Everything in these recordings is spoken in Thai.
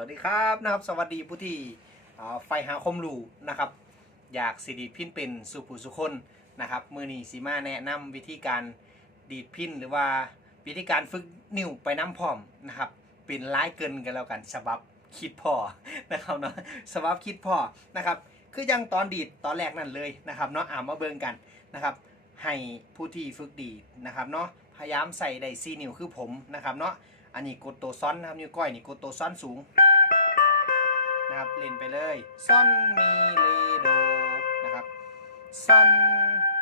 วัสดีครับนะครับ สวัสดีผู้ที่ไฟหาคมรูนะครับ อยากสิดีดพินเป็นสุผู้สุคนนะครับมือนีสีมาแนะนำวิธีการดีดพินหรือว่าวิธีการฝึกนิ้วไปน้ำพร้อมนะครับ เป็นร้ายเกินกันแล้วกันฉบับคิดพ่อนะครับเนาะฉบับคิดพ่อนะครับ คือยังตอนดีดตอนแรกนั่นเลยนะครับเนาะอ่ามาเบิ่งกันนะครับ ให้ผู้ที่ฝึกดีดนะครับเนาะพยายามใส่ได้ซีนิ้วคือผมนะครับเนาะอันนี้กดตัวซ้อนนะครับนิ้วก้อยนี่กดตัวซ้อนสูง นะครับเล่นไปเลยซอนมีเลโดนะครับซอน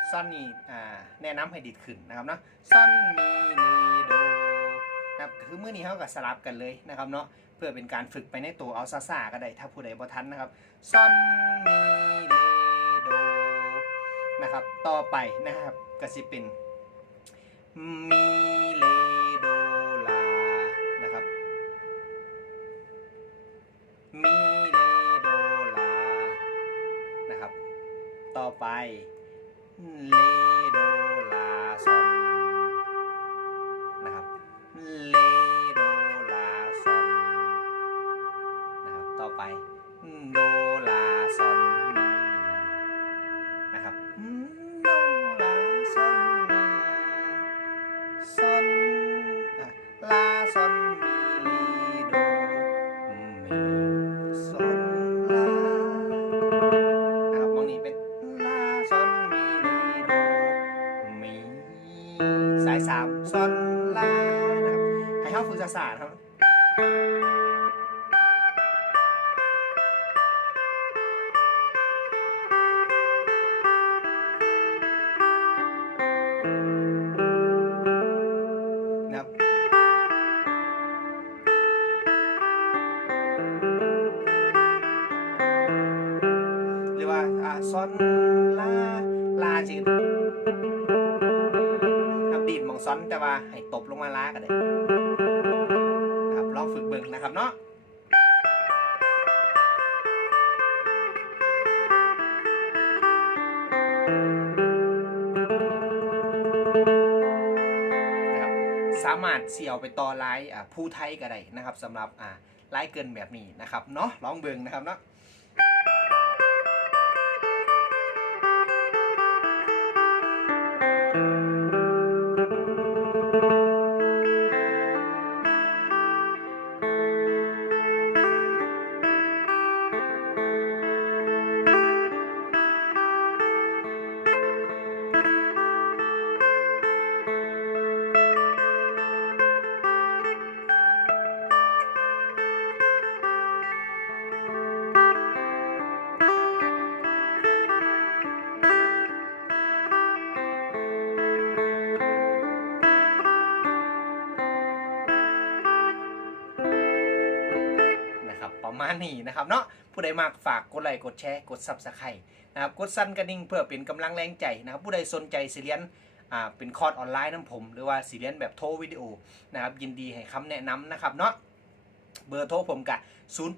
ซอนนี่อ่าแนะนำให้ดีดขึ้นนะครับเนาะซอนมีเลโดนะครับคือมือนี้เขากับสลับกันเลยนะครับเนาะเพื่อเป็นการฝึกไปในตัวเอาซาซาก็ได้ถ้าผู้ใดบ่ทันนะครับซอนมีเลโดนะครับต่อไปนะครับก็สิเป็นมีเล เลามซอนลานะครับให้เข้าฝึกศาสตร์ครับนะหรือว่าอ่าซอนลาลาจริ ซ้อนแต่ว่าให้ตบลงมาลากันเลยนะครับลองฝึกเบิ่งนะครับเนาะสามารถเสี่ยวไปต่อไลน์ผู้ไทยก็ได้นะครับสำหรับไลน์เกินแบบนี้นะครับเนาะลองเบิ่งนะครับเนาะ ประมาณนี้นะครับเนาะผู้ใดมากฝากกดไลค์กดแชร์กด Subscribe นะครับกดสั่นกระดิ่งเพื่อเป็นกำลังแรงใจนะครับผู้ใดสนใจสิเรียนอ่าเป็นคอร์สออนไลน์น้ำผม หรือว่าสิเรียนแบบโทรวิดีโอนะครับยินดีให้คำแนะนำนะครับเนาะเบอร์โทรผมกะ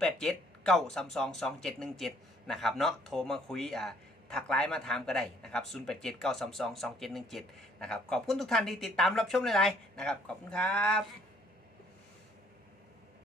087 932 2717นะครับเนาะโทรมาคุยอ่าทักไลน์มาถามก็ได้นะครับ087 932 2717นะครับขอบคุณทุกท่านที่ติดตามรับชมหลายๆนะครับขอบคุณครับ